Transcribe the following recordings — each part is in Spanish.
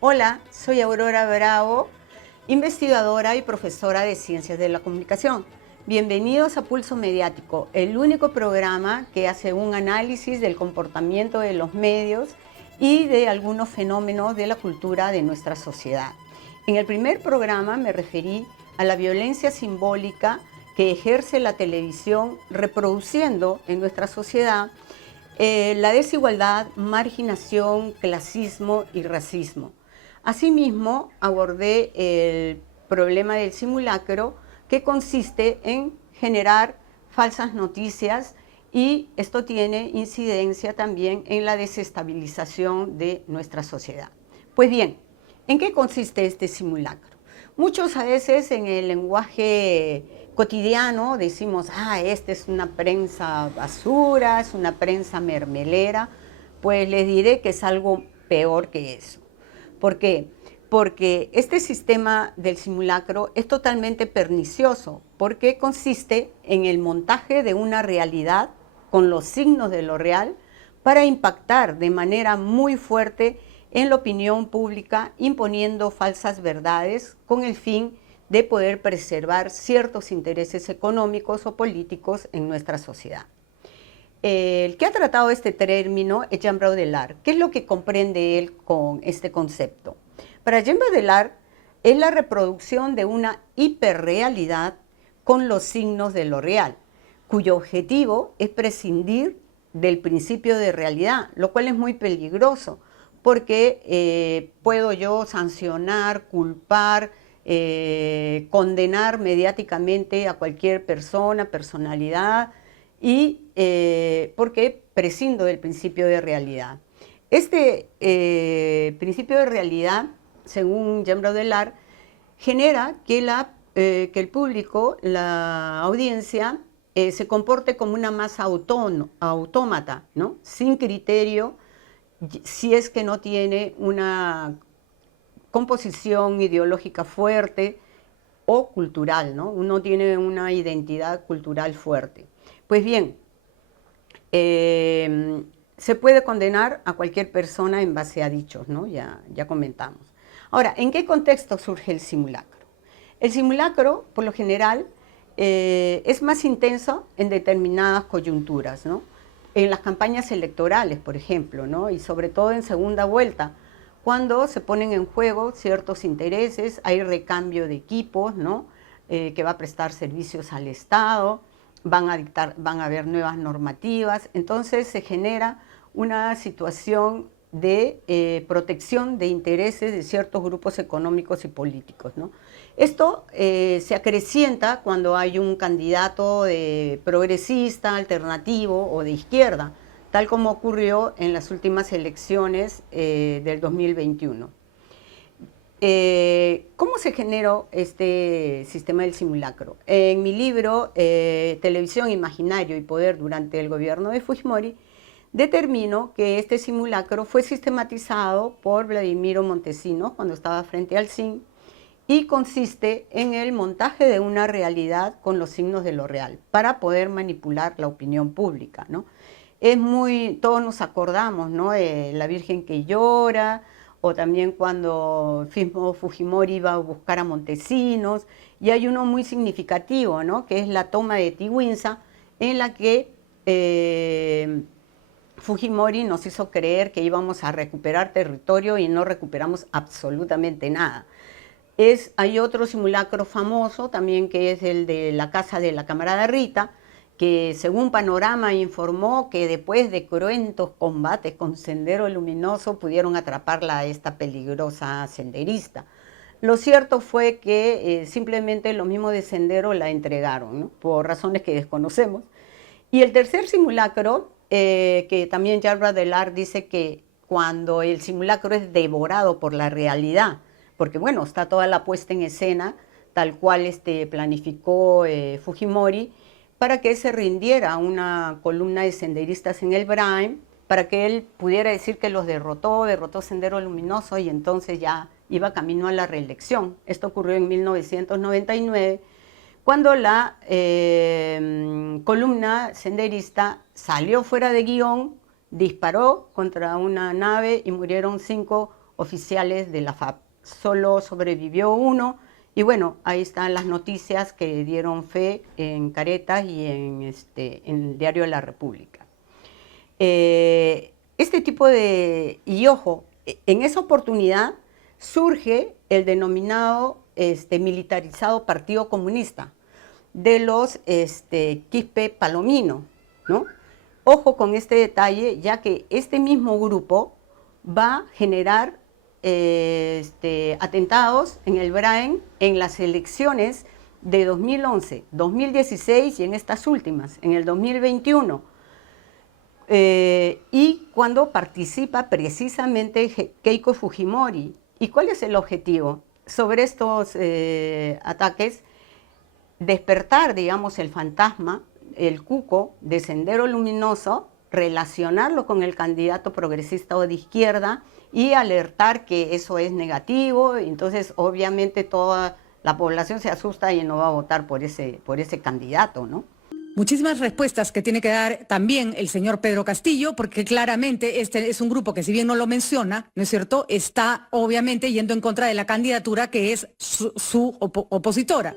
Hola, soy Aurora Bravo, investigadora y profesora de Ciencias de la Comunicación. Bienvenidos a Pulso Mediático, el único programa que hace un análisis del comportamiento de los medios y de algunos fenómenos de la cultura de nuestra sociedad. En el primer programa me referí a la violencia simbólica que ejerce la televisión reproduciendo en nuestra sociedad la desigualdad, marginación, clasismo y racismo. Asimismo, abordé el problema del simulacro, que consiste en generar falsas noticias, y esto tiene incidencia también en la desestabilización de nuestra sociedad. Pues bien, ¿en qué consiste este simulacro? Muchos a veces en el lenguaje cotidiano decimos, esta es una prensa basura, es una prensa mermelera. Pues les diré que es algo peor que eso. ¿Por qué? Porque este sistema del simulacro es totalmente pernicioso, porque consiste en el montaje de una realidad con los signos de lo real para impactar de manera muy fuerte en la opinión pública, imponiendo falsas verdades con el fin de poder preservar ciertos intereses económicos o políticos en nuestra sociedad. El que ha tratado este término es Jean Baudrillard. ¿Qué es lo que comprende él con este concepto? Para Jean Baudrillard es la reproducción de una hiperrealidad con los signos de lo real, cuyo objetivo es prescindir del principio de realidad, lo cual es muy peligroso, porque puedo yo sancionar, culpar, condenar mediáticamente a cualquier persona, personalidad, y porque prescindo del principio de realidad. Este principio de realidad, según Jean Baudrillard, genera que el público, la audiencia, se comporte como una masa autómata, ¿no? Sin criterio, si es que no tiene una composición ideológica fuerte o cultural, ¿no? Uno tiene una identidad cultural fuerte. Pues bien, se puede condenar a cualquier persona en base a dichos, ¿no? Ya comentamos. Ahora, ¿en qué contexto surge el simulacro? El simulacro, por lo general, es más intenso en determinadas coyunturas, ¿no? En las campañas electorales, por ejemplo, ¿no? Y sobre todo en segunda vuelta, cuando se ponen en juego ciertos intereses, hay recambio de equipos, ¿no? Que va a prestar servicios al Estado, van a haber nuevas normativas, entonces se genera una situación de protección de intereses de ciertos grupos económicos y políticos, ¿no? Esto se acrecienta cuando hay un candidato progresista, alternativo o de izquierda, tal como ocurrió en las últimas elecciones del 2021. ¿Cómo se generó este sistema del simulacro? En mi libro, Televisión, Imaginario y Poder durante el gobierno de Fujimori, determino que este simulacro fue sistematizado por Vladimiro Montesinos cuando estaba frente al CIN, y consiste en el montaje de una realidad con los signos de lo real para poder manipular la opinión pública, ¿no? Todos nos acordamos, ¿no? La Virgen que llora, o también cuando Fujimori iba a buscar a Montesinos, y hay uno muy significativo, ¿no? Que es la toma de Tiwinsa, en la que Fujimori nos hizo creer que íbamos a recuperar territorio y no recuperamos absolutamente nada. Hay otro simulacro famoso también, que es el de la casa de la camarada Rita, que según Panorama informó que después de cruentos combates con Sendero Luminoso pudieron atraparla a esta peligrosa senderista. Lo cierto fue que simplemente los mismos de Sendero la entregaron, ¿no? Por razones que desconocemos. Y el tercer simulacro, que también Jean Baudrillard dice que cuando el simulacro es devorado por la realidad, porque bueno, está toda la puesta en escena tal cual planificó Fujimori, para que se rindiera a una columna de senderistas en el Brain, para que él pudiera decir que los derrotó Sendero Luminoso, y entonces ya iba camino a la reelección. Esto ocurrió en 1999, cuando la columna senderista salió fuera de guión, disparó contra una nave y murieron 5 oficiales de la FAP. Solo sobrevivió uno. Y bueno, ahí están las noticias que dieron fe en Caretas y en el diario La República. Este tipo de... Y ojo, en esa oportunidad surge el denominado militarizado Partido Comunista de los Quispe Palomino, ¿no? Ojo con este detalle, ya que este mismo grupo va a generar atentados en el Braen en las elecciones de 2011, 2016 y en estas últimas, en el 2021. Y cuando participa precisamente Keiko Fujimori. ¿Y cuál es el objetivo? Sobre estos ataques, despertar, digamos, el fantasma, el cuco de Sendero Luminoso, relacionarlo con el candidato progresista o de izquierda y alertar que eso es negativo. Entonces, obviamente, toda la población se asusta y no va a votar por ese candidato, ¿no? Muchísimas respuestas que tiene que dar también el señor Pedro Castillo, porque claramente este es un grupo que, si bien no lo menciona, ¿no es cierto?, está obviamente yendo en contra de la candidatura que es su opositora.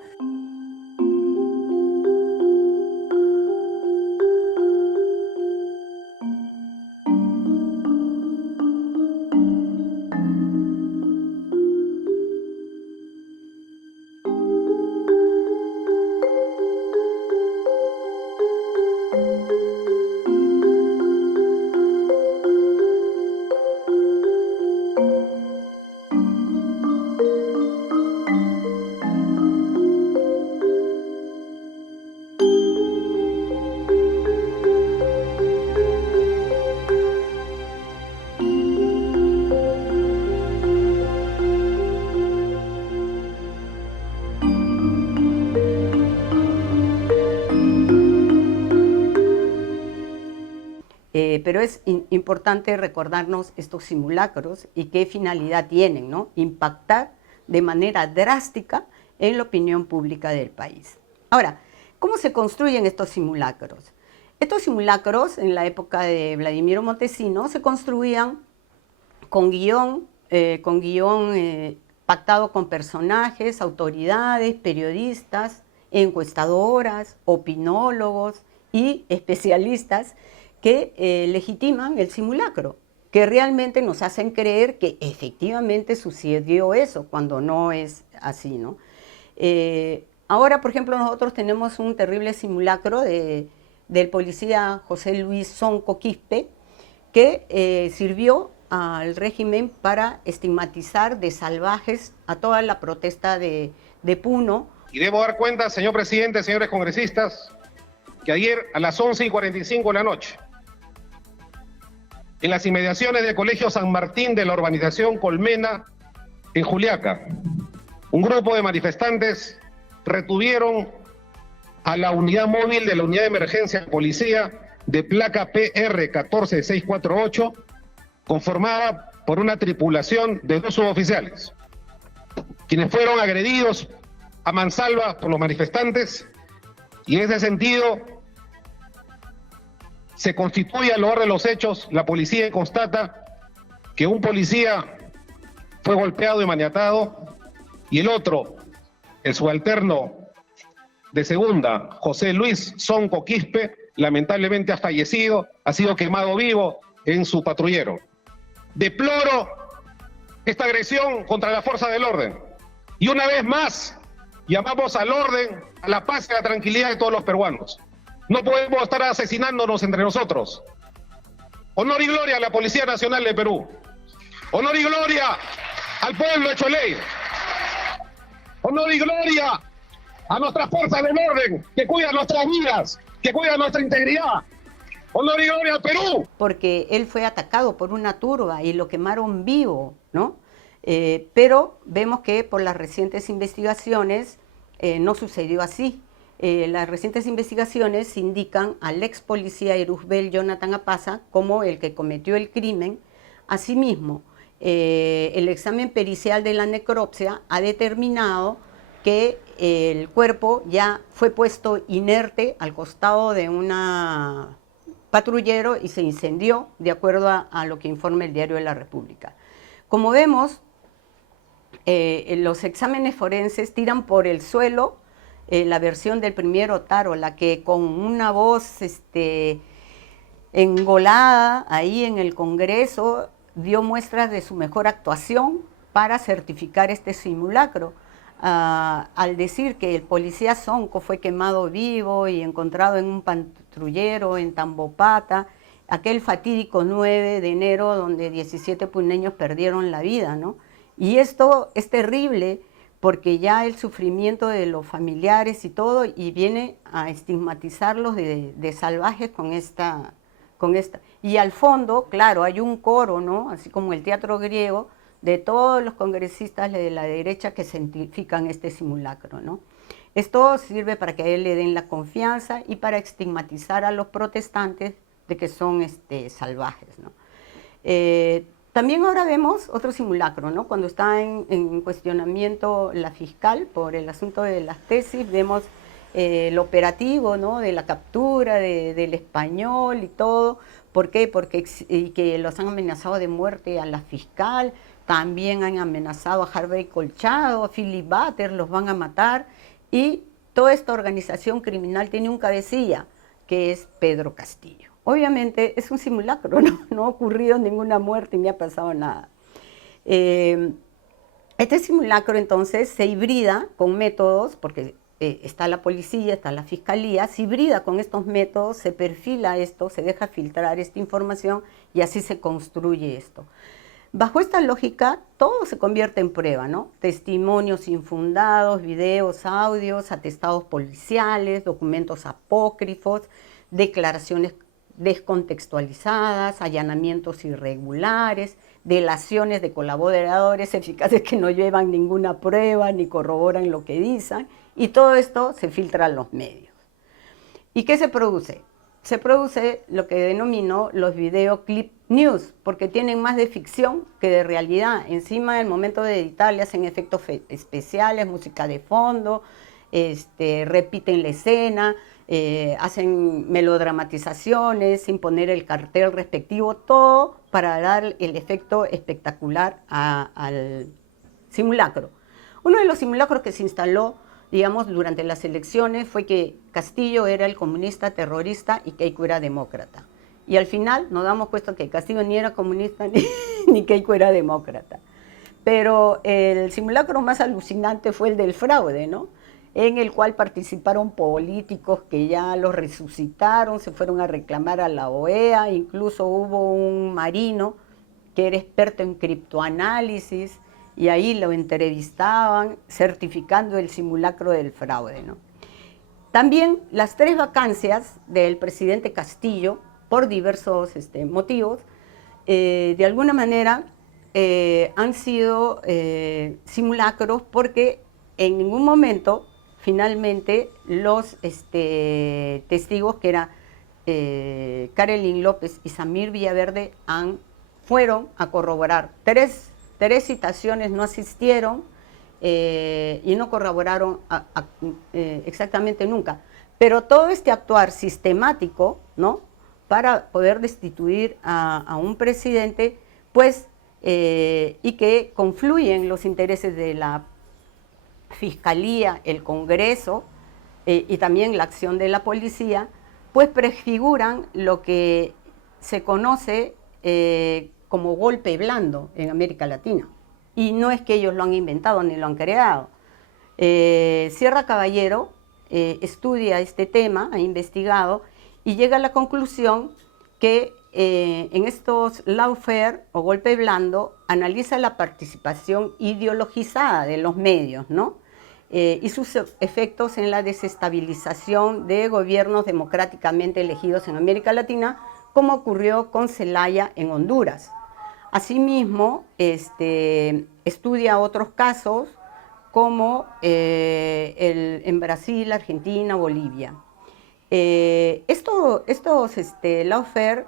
Pero es importante recordarnos estos simulacros y qué finalidad tienen, ¿no? Impactar de manera drástica en la opinión pública del país. Ahora, ¿cómo se construyen estos simulacros? Estos simulacros, en la época de Vladimiro Montesinos, se construían con guión pactado con personajes, autoridades, periodistas, encuestadoras, opinólogos y especialistas que legitiman el simulacro, que realmente nos hacen creer que efectivamente sucedió eso, cuando no es así, ¿no? Ahora, por ejemplo, nosotros tenemos un terrible simulacro del policía José Luis Sonco Quispe, que sirvió al régimen para estigmatizar de salvajes a toda la protesta de Puno. Y debo dar cuenta, señor presidente, señores congresistas, que ayer a las 11:45 de la noche, en las inmediaciones del Colegio San Martín de la urbanización Colmena, en Juliaca, un grupo de manifestantes retuvieron a la unidad móvil de la Unidad de Emergencia de Policía de placa PR 14648, conformada por una tripulación de 2 suboficiales, quienes fueron agredidos a mansalva por los manifestantes, y en ese sentido se constituye al lugar de los hechos, la policía constata que un policía fue golpeado y maniatado, y el otro, el subalterno de segunda, José Luis Sonco Quispe, lamentablemente ha fallecido, ha sido quemado vivo en su patrullero. Deploro esta agresión contra la fuerza del orden, y una vez más llamamos al orden, a la paz y a la tranquilidad de todos los peruanos. No podemos estar asesinándonos entre nosotros. Honor y gloria a la Policía Nacional de Perú. Honor y gloria al pueblo hecho ley. Honor y gloria a nuestras fuerzas del orden que cuidan nuestras vidas, que cuidan nuestra integridad. Honor y gloria al Perú. Porque él fue atacado por una turba y lo quemaron vivo, ¿no? Pero vemos que por las recientes investigaciones no sucedió así. Las recientes investigaciones indican al ex policía Eruzbel Jonathan Apaza como el que cometió el crimen. Asimismo, el examen pericial de la necropsia ha determinado que el cuerpo ya fue puesto inerte al costado de un patrullero y se incendió, de acuerdo a lo que informa el Diario de la República. Como vemos, los exámenes forenses tiran por el suelo la versión del primer Otaro, la que con una voz engolada ahí en el Congreso dio muestras de su mejor actuación para certificar este simulacro. Al decir que el policía Sonco fue quemado vivo y encontrado en un patrullero en Tambopata, aquel fatídico 9 de enero donde 17 puneños perdieron la vida, ¿no? Y esto es terrible porque ya el sufrimiento de los familiares y todo, y viene a estigmatizarlos de salvajes con esta. Y al fondo, claro, hay un coro, ¿no? Así como el teatro griego, de todos los congresistas de la derecha que certifican este simulacro, ¿no? Esto sirve para que a él le den la confianza y para estigmatizar a los protestantes de que son salvajes, ¿no? También ahora vemos otro simulacro, ¿no? Cuando está en cuestionamiento la fiscal por el asunto de las tesis, vemos el operativo, ¿no? De la captura del español y todo. ¿Por qué? Porque que los han amenazado de muerte a la fiscal, también han amenazado a Harvey Colchado, a Philip Butter, los van a matar. Y toda esta organización criminal tiene un cabecilla, que es Pedro Castillo. Obviamente es un simulacro, no ha ocurrido ninguna muerte ni ha pasado nada. Este simulacro entonces se hibrida con métodos, porque está la policía, está la fiscalía, se hibrida con estos métodos, se perfila esto, se deja filtrar esta información y así se construye esto. Bajo esta lógica, todo se convierte en prueba, ¿no? Testimonios infundados, videos, audios, atestados policiales, documentos apócrifos, declaraciones descontextualizadas, allanamientos irregulares, delaciones de colaboradores eficaces que no llevan ninguna prueba ni corroboran lo que dicen, y todo esto se filtra a los medios. ¿Y qué se produce? Se produce lo que denomino los videoclip news, porque tienen más de ficción que de realidad. Encima, en el momento de editar, le hacen efectos especiales, música de fondo, repiten la escena, hacen melodramatizaciones sin poner el cartel respectivo, todo para dar el efecto espectacular al simulacro. Uno de los simulacros que se instaló, digamos, durante las elecciones fue que Castillo era el comunista terrorista y Keiko era demócrata. Y al final nos damos cuenta que Castillo ni era comunista ni Keiko era demócrata. Pero el simulacro más alucinante fue el del fraude, ¿no? En el cual participaron políticos que ya los resucitaron, se fueron a reclamar a la OEA, incluso hubo un marino que era experto en criptoanálisis y ahí lo entrevistaban certificando el simulacro del fraude, ¿no? También las 3 vacancias del presidente Castillo, por diversos motivos, de alguna manera han sido simulacros porque en ningún momento finalmente los testigos, que eran Karelin López y Samir Villaverde, fueron a corroborar. Tres citaciones no asistieron y no corroboraron exactamente nunca. Pero todo este actuar sistemático, ¿no?, para poder destituir a un presidente, pues, y que confluyen los intereses de la Fiscalía, el Congreso y también la acción de la policía, pues prefiguran lo que se conoce como golpe blando en América Latina. Y no es que ellos lo han inventado ni lo han creado. Sierra Caballero estudia este tema, ha investigado y llega a la conclusión que en estos lawfare o golpe blando analiza la participación ideologizada de los medios, ¿no? Y sus efectos en la desestabilización de gobiernos democráticamente elegidos en América Latina, como ocurrió con Zelaya en Honduras. Asimismo, estudia otros casos como en Brasil, Argentina, Bolivia. Estos lawfare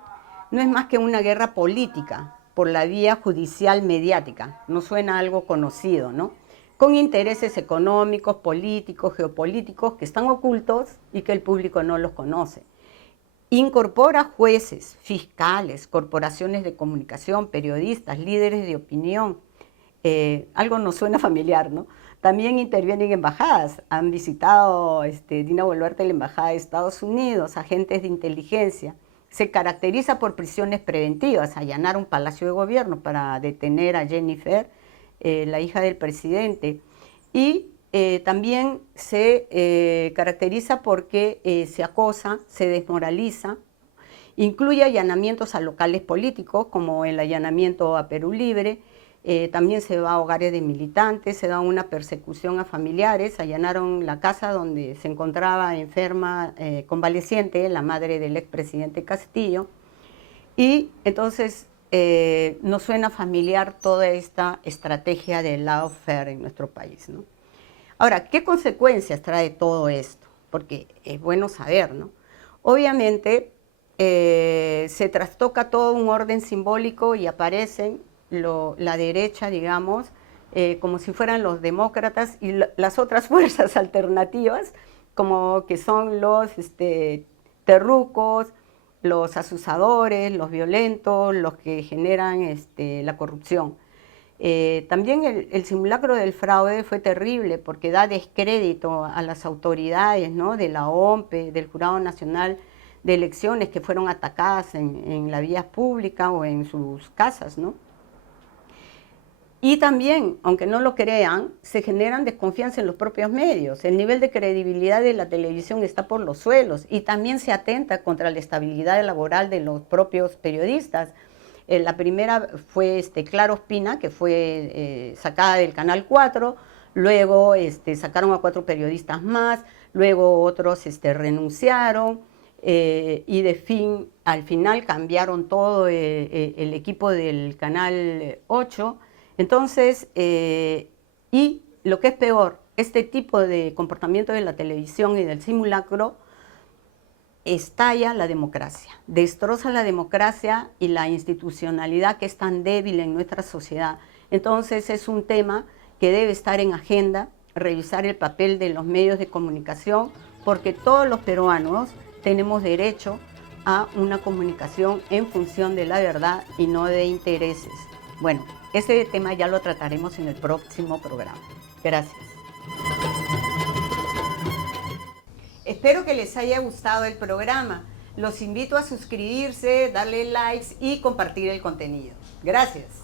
no es más que una guerra política, por la vía judicial mediática. No suena algo conocido, ¿no? Con intereses económicos, políticos, geopolíticos que están ocultos y que el público no los conoce. Incorpora jueces, fiscales, corporaciones de comunicación, periodistas, líderes de opinión. Algo nos suena familiar, ¿no? También intervienen embajadas. Han visitado Dina Boluarte la embajada de Estados Unidos, agentes de inteligencia. Se caracteriza por prisiones preventivas, allanar un palacio de gobierno para detener a Jennifer, la hija del presidente. Y también se caracteriza porque se acosa, se desmoraliza, incluye allanamientos a locales políticos, como el allanamiento a Perú Libre. También se va a hogares de militantes, se da una persecución a familiares, allanaron la casa donde se encontraba enferma, convaleciente, la madre del expresidente Castillo, y entonces nos suena familiar toda esta estrategia del lawfare en nuestro país, ¿no? Ahora, ¿qué consecuencias trae todo esto? Porque es bueno saber, ¿no? Obviamente se trastoca todo un orden simbólico y aparecen la derecha, digamos, como si fueran los demócratas y las otras fuerzas alternativas, como que son los terrucos, los asusadores, los violentos, los que generan la corrupción. También el simulacro del fraude fue terrible porque da descrédito a las autoridades, ¿no?, de la OMPE, del Jurado Nacional de Elecciones, que fueron atacadas en la vía pública o en sus casas, ¿no? Y también, aunque no lo crean, se generan desconfianza en los propios medios. El nivel de credibilidad de la televisión está por los suelos y también se atenta contra la estabilidad laboral de los propios periodistas. La primera fue Clara Ospina, que fue sacada del Canal 4, luego sacaron a 4 periodistas más, luego otros renunciaron y al final cambiaron todo el equipo del Canal 8. Entonces, y lo que es peor, este tipo de comportamiento de la televisión y del simulacro estalla la democracia, destroza la democracia y la institucionalidad que es tan débil en nuestra sociedad. Entonces es un tema que debe estar en agenda, revisar el papel de los medios de comunicación, porque todos los peruanos tenemos derecho a una comunicación en función de la verdad y no de intereses. Bueno, ese tema ya lo trataremos en el próximo programa. Gracias. Espero que les haya gustado el programa. Los invito a suscribirse, darle likes y compartir el contenido. Gracias.